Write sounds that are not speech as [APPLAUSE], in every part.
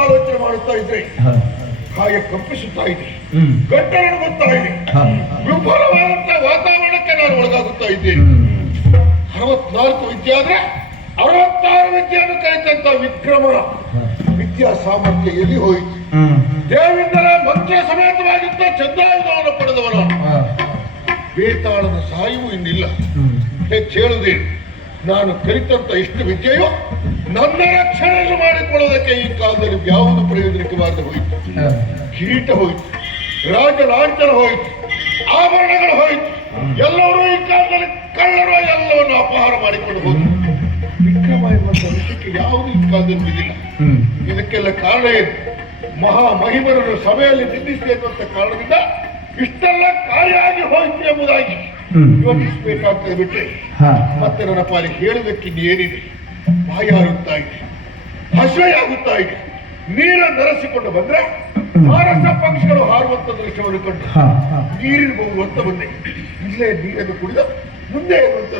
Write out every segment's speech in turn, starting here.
ಆಲೋಚನೆ ಮಾಡುತ್ತಾ ಇದ್ರೆ ಕಾಯ ಕಂಪಿಸುತ್ತಾ ಇದೆ ವಿದ್ಯೆ ಆದ್ರೆ ಅರವತ್ತಾರು ವಿದ್ಯೆಯನ್ನು ಕಲಿತಂತ ವಿಕ್ರಮರ ವಿದ್ಯಾ ಸಾಮರ್ಥ್ಯ ಎಲ್ಲಿ ಹೋಯಿತು? ದೇವಿಂದರ ಮಂತ್ರ ಸಮೇತವಾಗಿದ್ದ ಚಂದ್ರಾಯುಧವನ್ನು ಪಡೆದವನು. ಬೇತಾಳನ ಸಾಯುವು ಇನ್ನಿಲ್ಲ. ಹೆಚ್ಚೇಳುವುದೇನು ನಾನು ಕಲಿತಂತ ಇಷ್ಟು ವಿದ್ಯೆಯು ನನ್ನ ರಕ್ಷಣೆಯನ್ನು ಮಾಡಿಕೊಳ್ಳೋದಕ್ಕೆ ಈ ಕಾಲದಲ್ಲಿ ಯಾವುದು ಪ್ರಯೋಜನಕ್ಕೆ ಹೋಯಿತು. ಕಿರೀಟ ಹೋಯಿತು ರಾಜ ಲಾಂಛನ ಹೋಯಿತು ಆಭರಣಗಳು ಹೋಯಿತು. ಎಲ್ಲರೂ ಈ ಕಾಲದಲ್ಲಿ ಕಳ್ಳರು ಎಲ್ಲವನ್ನು ಅಪಹಾರ ಮಾಡಿಕೊಂಡು ಹೋದರು. ವಿಕ್ರಮ ಎಂಬ ವಿಷಯಕ್ಕೆ ಯಾವುದು ಕಾಲದಲ್ಲಿ ಬಿದ್ದಿಲ್ಲ ಇದಕ್ಕೆಲ್ಲ ಕಾರಣ ಏನು? ಮಹಾ ಮಹಿಮರನ್ನು ಸಭೆಯಲ್ಲಿ ನಿಂದಿಸಿ ಎನ್ನುವಂತ ಕಾರಣದಿಂದ ಇಷ್ಟೆಲ್ಲ ಕಾರ್ಯ ಆಗಿ ಹೋಯಿತು ಎಂಬುದಾಗಿ ಯೋಚಿಸಬೇಕಾಗ್ತದೆ ಬಿಟ್ಟರೆ ಮತ್ತೆ ನನ್ನ ಪಾಲಿ ಹೇಳುವುದಕ್ಕೆ ಏನಿದೆ ಬಾಯಾರುತ್ತಾ ಇದೆ ಹಸಿವೆಯಾಗುತ್ತಾ ಇದೆ ನೀರ ನರಸಿಕೊಂಡು ಬಂದ್ರೆ ಮಹಾರಾಷ್ಟ್ರ ಪಕ್ಷಗಳು ಹಾರುವಂತ ದೃಶ್ಯವನ್ನು ಕಂಡು ನೀರಿನ ಬಹು ಅಂತ ಬಂದೆ. ಇಲ್ಲೇ ನೀರನ್ನು ಕುಡಿದ ಮುಂದೆ ಏನು ಅಂತ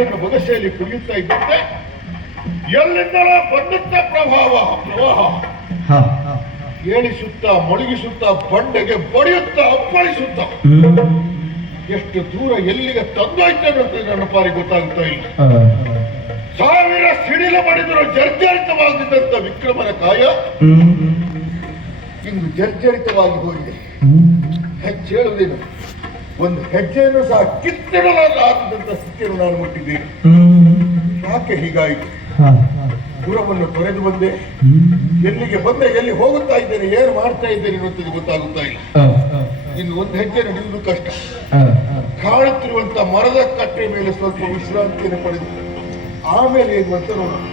ನೀರನ್ನು ಬೊಗಸೆಯಲ್ಲಿ ಕುಡಿಯುತ್ತಾ ಇದ್ದಂತೆ ಎಲ್ಲಿಂದಲೋ ಬಂದಂತ ಪ್ರಭಾವ ಪ್ರವಾಹ. ಏಳಿಸುತ್ತಾ ಮೊಳಗಿಸುತ್ತಾ ಬಂಡೆಗೆ ಬಡಿಯುತ್ತಾ ಅಪ್ಪಳಿಸುತ್ತಾ. ಎಷ್ಟು ದೂರ ಎಲ್ಲಿಗೆ ತಂದೋಯ್ತು ಅನ್ನೋದು ನನ್ನ ಪಾರಿ ಗೊತ್ತಾಗ್ತಾ ಇಲ್ಲ. ಸಾವಿರ ಸಿಡಿಲ ಮಾಡಿದರೂ ಜರ್ಜರಿತವಾಗಿದ್ದಂತ ವಿಕ್ರಮನ ಕಾಯ ಇಂದು ಜರ್ಜರಿತವಾಗಿ ಹೋಗಿದೆ. ಹೆಚ್ಚೇಳುವುದೇನು ಒಂದು ಹೆಜ್ಜೆಯನ್ನು ಸಹ ಕಿತ್ತಿಡಲಾಗದಂತ ಸ್ಥಿತಿಯನ್ನು ನಾನು ಮುಟ್ಟಿದ್ದೇನೆ ಯಾಕೆ ಹೀಗಾಯಿತು? ದೂರವನ್ನು ತೊರೆದು ಬಂದೆ. ಎಲ್ಲಿಗೆ ಬಂದೆ ಎಲ್ಲಿ ಹೋಗುತ್ತಾ ಇದ್ದೇನೆ ಏನು ಮಾಡ್ತಾ ಇದ್ದೇನೆ ಅನ್ನೋದು ಗೊತ್ತಾಗುತ್ತಾ ಇಲ್ಲ. ಇನ್ನು ಒಂದು ಹೆಜ್ಜೆ ನಡೆಯುವುದು ಕಷ್ಟ. ಕಾಣುತ್ತಿರುವಂತ ಮರದ ಕಟ್ಟೆ ಮೇಲೆ ಸ್ವಲ್ಪ ವಿಶ್ರಾಂತಿಯನ್ನು ಪಡೆದು ಆಮೇಲೆ ಏನು ಅಂತ ನೋಡೋಣ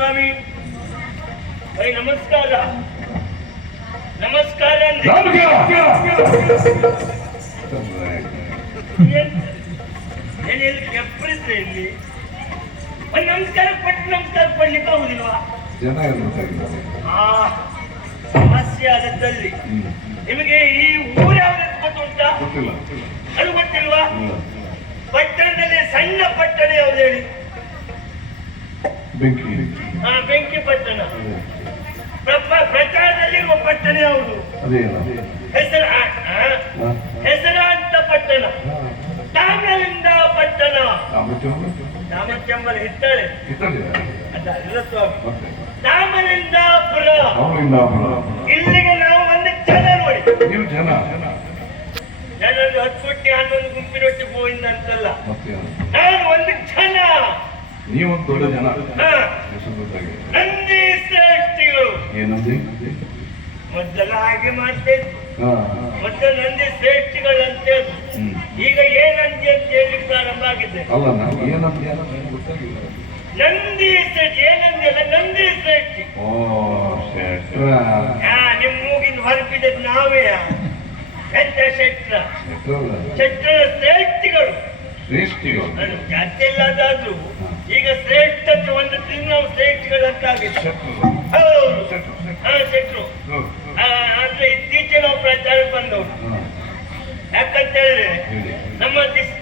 ಸ್ವಾಮಿ. ಐ ನಮಸ್ಕಾರ. ನಮಸ್ಕಾರ ಇಲ್ಲಿ. ಒಂದು ನಮಸ್ಕಾರ ಪಟ್ಟು ನಮಸ್ಕಾರ ಪಡ್ಲಿಕ್ಕೆ ಆಗುದಿಲ್ವಾ? ಆ ಸಮಸ್ಯೆ ಆದದ್ದಲ್ಲಿ ನಿಮಗೆ ಈ ಊರು ಯಾವ್ದು ಗೊತ್ತಿಲ್ಲ. ಅದು ಗೊತ್ತಿಲ್ವಾ? ಪಟ್ಟಣದಲ್ಲಿ ಸಣ್ಣ ಪಟ್ಟಣ ಯಾವ್ದು ಹೇಳಿ. ಬೆಂಕಿ ಆ, ಬೆಂಕಿ ಪಟ್ಟಣ. ಪ್ರಚಾರದಲ್ಲಿ ಪಟ್ಟಣ ಯಾವುದು ಹೆಸರ ಹೆಸರಾಂತ ಪಟ್ಟಣ. ತಾಮ್ರಲಿಂಗ ಪಟ್ಟಣ. ಆಮೇಲೆ ಚಾಮಚಂಬಲ ಹಿತ್ತಾಳೆ. ರಾಮಲಿಂಗಾಪುರ ಇಲ್ಲಿಗೆ ನಾವು ಒಂದು ಜನ ನೋಡಿ. ನೀವು ಜನ ಜನರು ಹತ್ತು ಕೊಟ್ಟಿ ಹನ್ನೊಂದು ಗುಂಪಿನ ಒಟ್ಟು ಹೋಗಿಂದ ಅಂತಲ್ಲ. ನಾನು ಒಂದು ಜನ ನೀವೊಂದು ದೊಡ್ಡ ಜನ ಹಾ ಹೆಸರು ನಂದಿ ಶ್ರೇಷ್ಠಿಗಳು ಏನಂದಿ? ಮೊದಲ ಹಾಗೆ ಮಾಡ್ತಾ ಇದ್ರು ಮೊದಲು ನಂದಿ ಈಗ ಏನಂದಿ ಅಂತ ಹೇಳಿ ಪ್ರಾರಂಭ ಆಗಿದೆ. ಅಲ್ಲ ನಾವು ಗೊತ್ತಾಗಿಲ್ಲ ನಂದಿ ಶ್ರೇಷ್ಠಿ ಏನಂದಿ ಅಲ್ಲ ನಂದಿ ಶ್ರೇಷ್ಠಿ. ಓ ಶೆಟ್ರ. ಆ ನಿಮ್ ಮೂಗಿನ ಹೊರಬಿದ್ದದ್ ನಾವೇ. ಎಂತ ಶೆಟ್ರಲ್ಲ ಶೆಟ್ರ ಶ್ರೇಷ್ಠಿಗಳು. ಶ್ರೇಷ್ಠಿಗಳು. ಅದು ಜಾಸ್ತಿ ಎಲ್ಲದಾದ್ರೂ ಈಗ ಶ್ರೇಷ್ಠಕ್ಕೆ ಒಂದು ತಿಂಗಳು ನಾವು ಶ್ರೇಷ್ಠಿಗಳಂತ ಆಗಿದೆ ಶೆಟ್ರು ಹೌದು. ಹಾ ಶೆಟ್ರು ಆದ್ರೆ ಇತ್ತೀಚೆಗೆ ನಾವು ಪ್ರಚಾರ ಬಂದವರು ಯಾಕಂತ ಹೇಳಿದ್ರೆ ನಮ್ಮ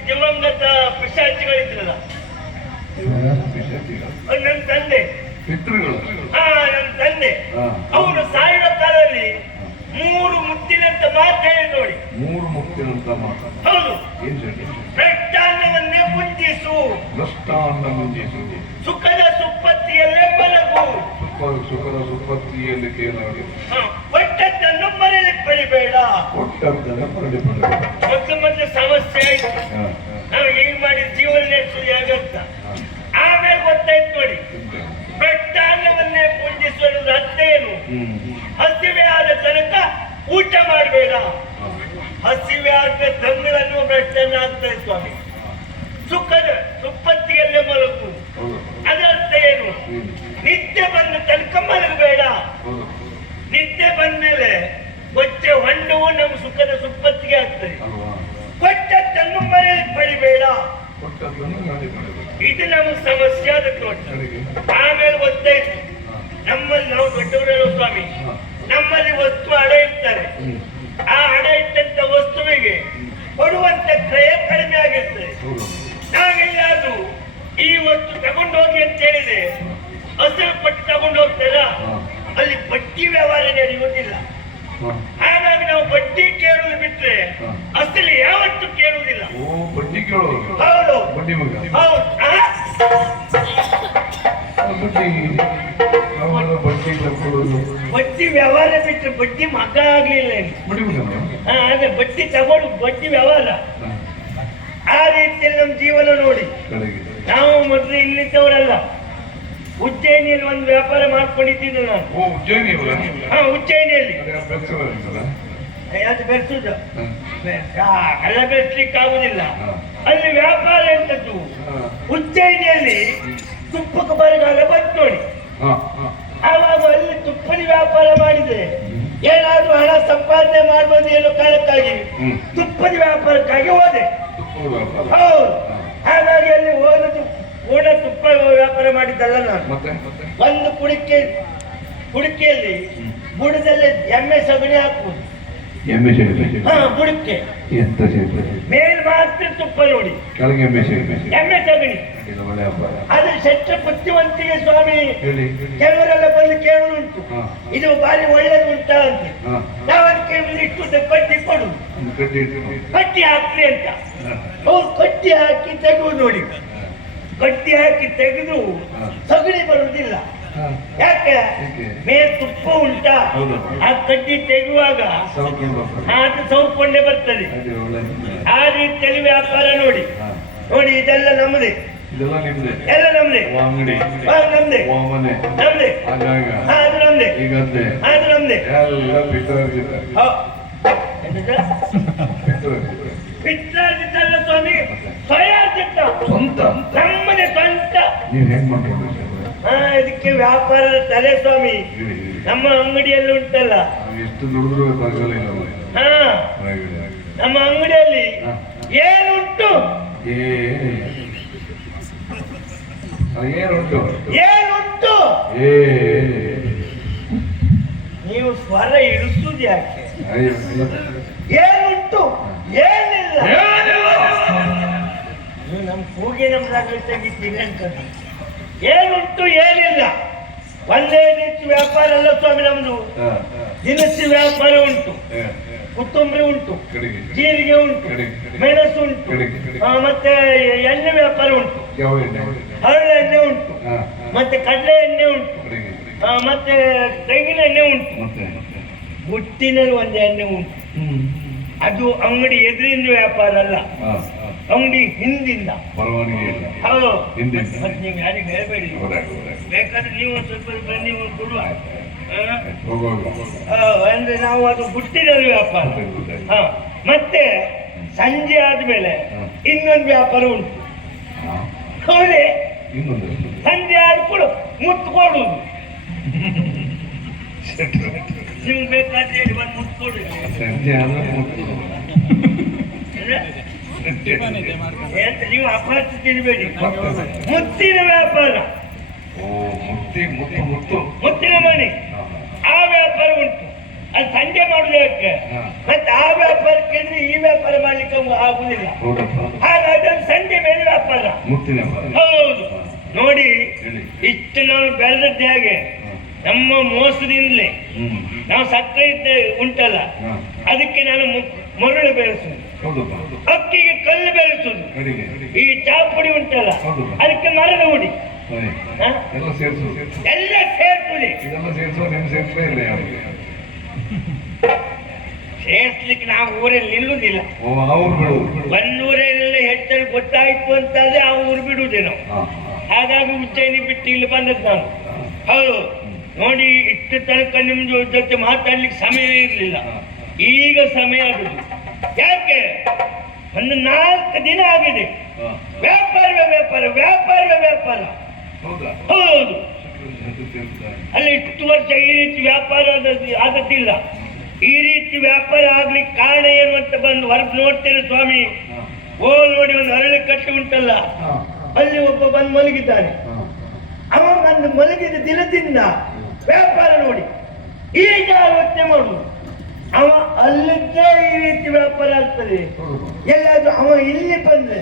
ದಿವಂಗತ ಪಿಶಾಚಿಗಳಿದ್ರಲ್ಲ. ನನ್ನ ತಂದೆ. ಹಾ ನನ್ನ ತಂದೆ. ಅವರು ಸಾಯುವ ಕಾಲದಲ್ಲಿ ಮೂರು ಮುತ್ತಿನಂತ ಮಾತು ಹೇಳಿ ನೋಡಿ. ಮೂರು ಮುತ್ತಿನಂತ ಮಾತು. ಹೌದು. ಏನ್ ನಷ್ಟವನ್ನು ಮುಂದಿಸು ಸುಖದ ಸುಪ್ಪತ್ತಿಯಲ್ಲೇ ಮಲಗು. ಸುಖ ಸುಖದ ಸುಪ್ಪತ್ತಿಯಲ್ಲಿ ಕೇಳಾಡಿ ಹ, ಒಟ್ಟದ್ದನ್ನು ಮರಳಿ ಪಡಿಬೇಡ ಕೊಟ್ಟದ್ದನ್ನ ಪರಡಿ ಪರಡಿ ಮೊದಲು ಮೊದಲು ಸಮಸ್ಯೆ ಆಯ್ತು ಹಾ, ನಾವು ಹೇಗ್ ಮಾಡಿ ಜೀವನ ನಡೆಸುದು ಹೇಗಂತ ಹಾ. ಆಮೇಲೆ ಗೊತ್ತಾಯ್ತು ನೋಡಿ ಚಿಂತೆ. ಭ್ರಷ್ಟಾನ್ನವನ್ನೇ ಪೂಜಿಸುವುದು ಅರ್ಥ ಏನು ಹ್ಮ್ ಹಸಿವೆ ಆದ ತನಕ ಊಟ ಮಾಡಬೇಡ ಹಾ. ಹಸಿವೆ ಆದ ತಂಗಳನ್ನು ಭ್ರಷ್ಟನ್ನ ಆಗ್ತದೆ ಸ್ವಾಮಿ ಸುಖದ ಸುಪ್ಪತ್ತಿಯಲ್ಲೇ ಮಲಗು ಹೌದು ಅದರ್ಥ ಏನು ಹ್ಮ್. ನಿದ್ದೆ ಬಂದ ತನಕ ಮಲಗಬೇಡ ಹೌದು ನಿದ್ದೆ ಬಂದ್ಮೇಲೆ ಕೊಚ್ಚೆ ಹೊಂಡವು ನಮ್ಮ ಸುಖದ ಸುಪ್ಪತ್ತಿಗೆ ಆಗ್ತದೆ ಅಲ್ವಾ ಕೊಟ್ಟದ್ದನ್ನು ಮರಳಿ ಪಡಿಬೇಡ ಕೊಟ್ಟದ್ದನ್ನು ಗಾಡಿ ಮಾಡಬೇಕು ಇದು ನಮ್ಮ ಸಮಸ್ಯೆ ಆದ ನೋಡಿ ಕಡೆಗೆ ಆಮೇಲೆ ಗೊತ್ತಾಯ್ತು ಹಾ. ನಮ್ಮಲ್ಲಿ ನಾವು ದೊಡ್ಡವರಲ್ಲ ಸ್ವಾಮಿ ಹಾ. ನಮ್ಮಲ್ಲಿ ವಸ್ತು ಅಡ ಇರ್ತಾರೆ ಹ್ಮ್. ಆ ಅಡ ಇಟ್ಟಂತ ವಸ್ತುವಿಗೆ ಕೊಡುವಂತ ಕ್ರಯ ಕಡಿಮೆ ಆಗಿರ್ತದೆ ಹೌದು ನಾವೆಲ್ಲಾದ್ರೂ ಈ ವಸ್ತು ತಗೊಂಡು ಹೋಗಿ ಅಂತ ಹೇಳಿದ್ರೆ ಹಸಿರು ಪಟ್ಟು ತಗೊಂಡು ಹೋಗ್ತಾರ ಹಾ. ಅಲ್ಲಿ ಬಡ್ಡಿ ವ್ಯವಹಾರ ನಡೆಯುವುದಿಲ್ಲ ಹಾ. ಹಾಗಾಗಿ ನಾವು ಬಡ್ಡಿ ಕೇಳುವುದು ಬಿಟ್ರೆ ಹಾ. ಅಸಲಿ ಯಾವತ್ತೂ ಕೇಳುವುದಿಲ್ಲ ಓ ಬಡ್ಡಿ ಕೇಳೋದು ಹೌದು ಬಡ್ಡಿ ಮಗ ಹೌದು ಆ? ಆ ಬಡ್ಡಿ ವ್ಯವಹಾರ ಬಿಟ್ರೆ ಬಡ್ಡಿ ಮಗ ಆಗ್ಲಿಲ್ಲ ಅದೇ ಬಡ್ಡಿ ತಗೊಳ್ಳು ಬಡ್ಡಿ ವ್ಯವಹಾರ. ಆ ರೀತಿಯಲ್ಲಿ ನಮ್ಮ ಜೀವನ ನೋಡಿ. ನಾವು ಮೊದಲು ಇಲ್ಲಿದ್ದವರಲ್ಲ. ಉಜ್ಜಯಿನಿಯಲ್ಲಿ ಒಂದು ವ್ಯಾಪಾರ ಮಾಡ್ಕೊಂಡಿದ್ದೆ ನಾನು. ಹಾ ಉಜ್ಜಯಿನಿಯಲ್ಲಿ. ಅದೇ ಬೆಳೆಸುದು ಅಲ್ಲ ಕಳ್ಳ ಬೆಳೆಸ್ಲಿಕ್ಕೆ ಆಗುದಿಲ್ಲ. ಅಲ್ಲಿ ವ್ಯಾಪಾರ ಎಂತದ್ದು. ಉಜ್ಜಯಿನಿಯಲ್ಲಿ ತುಪ್ಪಕ್ಕೆ ಬರಗಾಲ ಬಂತು ನೋಡಿ. ಆವಾಗ ಅಲ್ಲಿ ತುಪ್ಪದ ವ್ಯಾಪಾರ ಮಾಡಿದ್ರೆ ಏನಾದ್ರೂ ಹಣ ಸಂಪಾದನೆ ಮಾಡಬಹುದು ಏನೋ ಕಾರಣಕ್ಕಾಗಿ. ತುಪ್ಪದ ವ್ಯಾಪಾರಕ್ಕಾಗಿ ಹೋದೆ. ಹೌದು. ಹಾಗಾಗಿ ಅಲ್ಲಿ ಹೋದದ್ದು ಕೂಡ ತುಪ್ಪ ವ್ಯಾಪಾರ ಮಾಡಿದ್ದಲ್ಲ ನಾನು. ಒಂದು ಕುಡಿಕೆ ಕುಡಿಕೆಯಲ್ಲಿ ಬುಡದಲ್ಲಿ ಎಮ್ಮೆ ಸಗಣಿ ಹಾಕುವುದು ಎಮ್ಮೆ ಹಾ ಬುಡಕ್ಕೆ. ಎಂತ ಮೇಲ್ ಮಾತ್ರ ತುಪ್ಪ ನೋಡಿ. ಕೆಳಗೆ ಎಮ್ಮೆ ಶೆಟ್ಟಿ ಎಮ್ಮೆ ಸಗಣಿ ಇದು ಒಳ್ಳೆ ವ್ಯಾಪಾರ ಅದು ಶೆಟ್ಟ ಬುದ್ಧಿವಂತಿಗೆ ಸ್ವಾಮಿ. ಹೇಳಿ. ಕೆಲವರೆಲ್ಲ ಬಂದು ಕೇಳುವುದುಂಟು. ಇದು ಬಾರಿ ಒಳ್ಳೇದು ಉಂಟಾ ಅಂತ. ನಾವು ಅದಕ್ಕೆ ಇಟ್ಟು ಕಟ್ಟಿ ಕೊಡು. ಕಟ್ಟಿ ಹಾಕ್ಲಿ ಅಂತ. ಅವ್ರು ಕಟ್ಟಿ ಹಾಕಿ ತೆಗೆದು ನೋಡಿ. ಕಟ್ಟಿ ಹಾಕಿ ತೆಗೆದು. ಸಗಣಿ ಬರುವುದಿಲ್ಲ. ಯಾಕೆ? ಮೇ ಮೇಲೆ ತುಪ್ಪ ಉಂಟಾ. ಆ ಕಡ್ಡಿ ತೆಗೆಯುವಾಗ. ಅದು ಸೌಕೊಂಡೇ ಬರ್ತದೆ. ಆ ರೀತಿಯಲ್ಲಿ ವ್ಯಾಪಾರ ನೋಡಿ. ನೋಡಿ ಇದೆಲ್ಲ ನಮ್ಮದೇ ಎಲ್ಲ ನಮ್ದೇ. ನಮ್ದೆ. ನಮ್ದೆ. ಅದು ನಮ್ದೆ. ಅದು ನಮ್ದೇ. ಪಿತ್ರಾರ್ಜಿತ ಸ್ವಾಮಿ. ಸ್ವಯಾರ್ಜಿತ. ಸ್ವಂತ. ನಮ್ಮನೆ ಸ್ವಂತ. ನೀವು ಹೆಂಗ್ ಮಾಡ್ಕೊಂಡು ಹಾ ಇದಕ್ಕೆ ವ್ಯಾಪಾರದ ತಲೆ ಸ್ವಾಮಿ. ನಮ್ಮ ಅಂಗಡಿಯಲ್ಲಿ ಉಂಟಲ್ಲ. ಎಷ್ಟು ದುಡಿದ್ರು ಹಾ. ನಮ್ಮ ಅಂಗಡಿಯಲ್ಲಿ. ಏನುಂಟು? ಏನುಂಟು? ಏನುಂಟು? ನೀವು ಸ್ವರ ಇಳಿಸುದು ಯಾಕೆ. ಏನುಂಟು? ಏನಿಲ್ಲ. ನೀವು ನಮ್ಮ ಕೂಗಿ ನಮ್ಮ ತೆಗಿತೀನಿ ಅಂತ ಏನುಂಟು ಏನಿಲ್ಲ. ಒಂದೇ ರೀತಿ ವ್ಯಾಪಾರ ಅಲ್ಲ ಸ್ವಾಮಿ ನಮ್ದು. ದಿನಸಿ ವ್ಯಾಪಾರ ಉಂಟು. ಕೊತ್ತಂಬರಿ ಉಂಟು. ಜೀರಿಗೆ ಉಂಟು. ಮೆಣಸು ಉಂಟು. ಮತ್ತೆ ಎಣ್ಣೆ ವ್ಯಾಪಾರ ಉಂಟು. ಹರಳು ಎಣ್ಣೆ ಉಂಟು. ಮತ್ತೆ ಕಡಲೆ ಎಣ್ಣೆ ಉಂಟು. ಮತ್ತೆ ತೆಂಗಿನ ಎಣ್ಣೆ ಉಂಟು. ಮತ್ತೆ ಹುಟ್ಟಿನಲ್ಲಿ ಒಂದು ಎಣ್ಣೆ ಉಂಟು. ಅದು ಅಂಗಡಿ ಎದುರಿಂದ ವ್ಯಾಪಾರ ಅಲ್ಲ. ಅಂಗಡಿ ಹಿಂದಿಂದ ಬರವಣಿಗೆ ಇಲ್ಲ ಹೌದು. ಮತ್ತೆ ನೀವು ಯಾರಿಗೆ ಹೇಳ್ಬೇಡಿ. ಬೇಕಾದ್ರೆ ನೀವು ಒಂದು ಸ್ವಲ್ಪ ರೂಪಾಯಿ ನೀವು ಕೊಡುವ ಅಂದ್ರೆ ನಾವು ಅದು ಹುಟ್ಟಿನಲ್ಲಿ ವ್ಯಾಪಾರ. ಹಾ. ಮತ್ತೆ ಸಂಜೆ ಆದ್ಮೇಲೆ. ಇನ್ನೊಂದು ವ್ಯಾಪಾರ ಉಂಟು. ಕೋಳಿ ಹೌದೇ ಸಂಜೆ ಆದ ಕೂಡ. ಮುತ್ತು ಕೊಡುವುದು [LAUGHS] ನಿಮ್ಗೆ ಬೇಕಾದ್ರೆ ಹೇಳಿ ಬಂದು ಮುತ್ತು ಕೊಡಿ ಸಂಜೆ ನೀವು ಅಪರಾಧ ತಿನ್ಬೇಡಿ. ಮುತ್ತಿನ ವ್ಯಾಪಾರ. ಓ ಮುತ್ತಿ ಮುತ್ತು ಮುತ್ತು. ಮುತ್ತಿನ ಮಣಿ ಆ ವ್ಯಾಪಾರ ಉಂಟು. ಅದು ಸಂಜೆ ಮಾಡಬೇಕು ಮತ್ತೆ ಆ ವ್ಯಾಪಾರಕ್ಕೆ ಅಂದ್ರೆ ಈ ವ್ಯಾಪಾರ ಮಾಡ್ಲಿಕ್ಕೆ ಆಗುದಿಲ್ಲ. ಅದು ಸಂಜೆ ಮೇಲೆ ವ್ಯಾಪಾರ. ಮುತ್ತಿನ. ಹೌದು. ನೋಡಿ ಇಷ್ಟು ನಾವು ಬೆಳೆದದ್ದು ಹೇಗೆ. ನಮ್ಮ ಮೋಸದಿಂದಲೇ ನಾವು ಸಕ್ಕರೆ ಇದ್ದ ಉಂಟಲ್ಲ. ಅದಕ್ಕೆ ನಾನು ಮರಳು ಬೆಳೆಸುದು. ಹೌದಪ್ಪ ಅಕ್ಕಿಗೆ ಕಲ್ಲು ಬೆಳೆಸುದು. ಈ ಚಾಪುಡಿ ಉಂಟಲ್ಲ ಅದಕ್ಕೆ ಮರದ ಹುಡಿ ಎಲ್ಲ ಸೇರ್ಸು. ಎಲ್ಲ ಸೇರ್ತದೆ ಇದೆಲ್ಲ ಇಲ್ಲ ಸೇರ್ಸ್ಲಿಕ್ಕೆ ನಾವು ಊರಲ್ಲಿ ನಿಲ್ಲುದಿಲ್ಲ. ಅವ್ರು ಬಿಡು. ಬನ್ನೂರಲ್ಲಿ ಹೆಚ್ಚಲು ಗೊತ್ತಾಯ್ತು ಅಂತಂದ್ರೆ ಆ ಊರು ಬಿಡುವುದೇ ನಾವು. ಹಾಗಾಗಿ ಉಜ್ಜಯಿನಿ ಬಿಟ್ಟು ಇಲ್ಲಿ ಬಂದದ್ದು ನಾನು. ಹೌದು. ನೋಡಿ ಇಷ್ಟು ತನಕ ನಿಮ್ದು ಜೊತೆ ಮಾತಾಡ್ಲಿಕ್ಕೆ ಸಮಯ ಇರಲಿಲ್ಲ. ಈಗ ಸಮಯ ಆಗುದು. ಯಾಕೆ? ಒಂದು ನಾಲ್ಕು ದಿನ ಆಗಿದೆ. ವ್ಯಾಪಾರವೇ ವ್ಯಾಪಾರ ವ್ಯಾಪಾರವೇ ವ್ಯಾಪಾರ ಹೌದಾ. ಅಲ್ಲಿ ಇಷ್ಟು ವರ್ಷ ಈ ರೀತಿ ವ್ಯಾಪಾರ ಆದದ್ದಿಲ್ಲ. ಈ ರೀತಿ ವ್ಯಾಪಾರ ಆಗ್ಲಿಕ್ಕೆ ಕಾರಣ ಏನು ಅಂತ ಬಂದು ಹೊರಗೆ ನೋಡ್ತೇನೆ ಸ್ವಾಮಿ. ಓ ನೋಡಿ ಒಂದು ಅರಳಿ ಕಟ್ಟಿ ಉಂಟಲ್ಲ? ಅಲ್ಲಿ ಒಬ್ಬ ಬಂದು ಮಲಗಿದ್ದಾನೆ. ಅವ ಬಂದು ಮಲಗಿದ ದಿನದಿಂದ ವ್ಯಾಪಾರ ನೋಡಿ. ಈಗ ಆಲೋಚನೆ ಮಾಡುದು ಅವ ಅಲ್ಲಿದ್ದೇ ಈ ರೀತಿ ವ್ಯಾಪಾರ ಆಗ್ತದೆ. ಎಲ್ಲಾದ್ರೂ ಅವ ಇಲ್ಲಿ ಬಂದ್ರೆ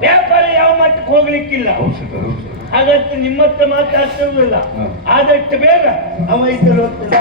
ವ್ಯಾಪಾರ ಯಾವ ಮಟ್ಟಕ್ಕೆ ಹೋಗ್ಲಿಕ್ಕಿಲ್ಲ. ಹಾಗಂತ ನಿಮ್ಮತ್ತ ಹತ್ರ ಆದಷ್ಟು ಬೇಗ ಅವ ಇದ್ದರು ಹೋಗ್ತದೆ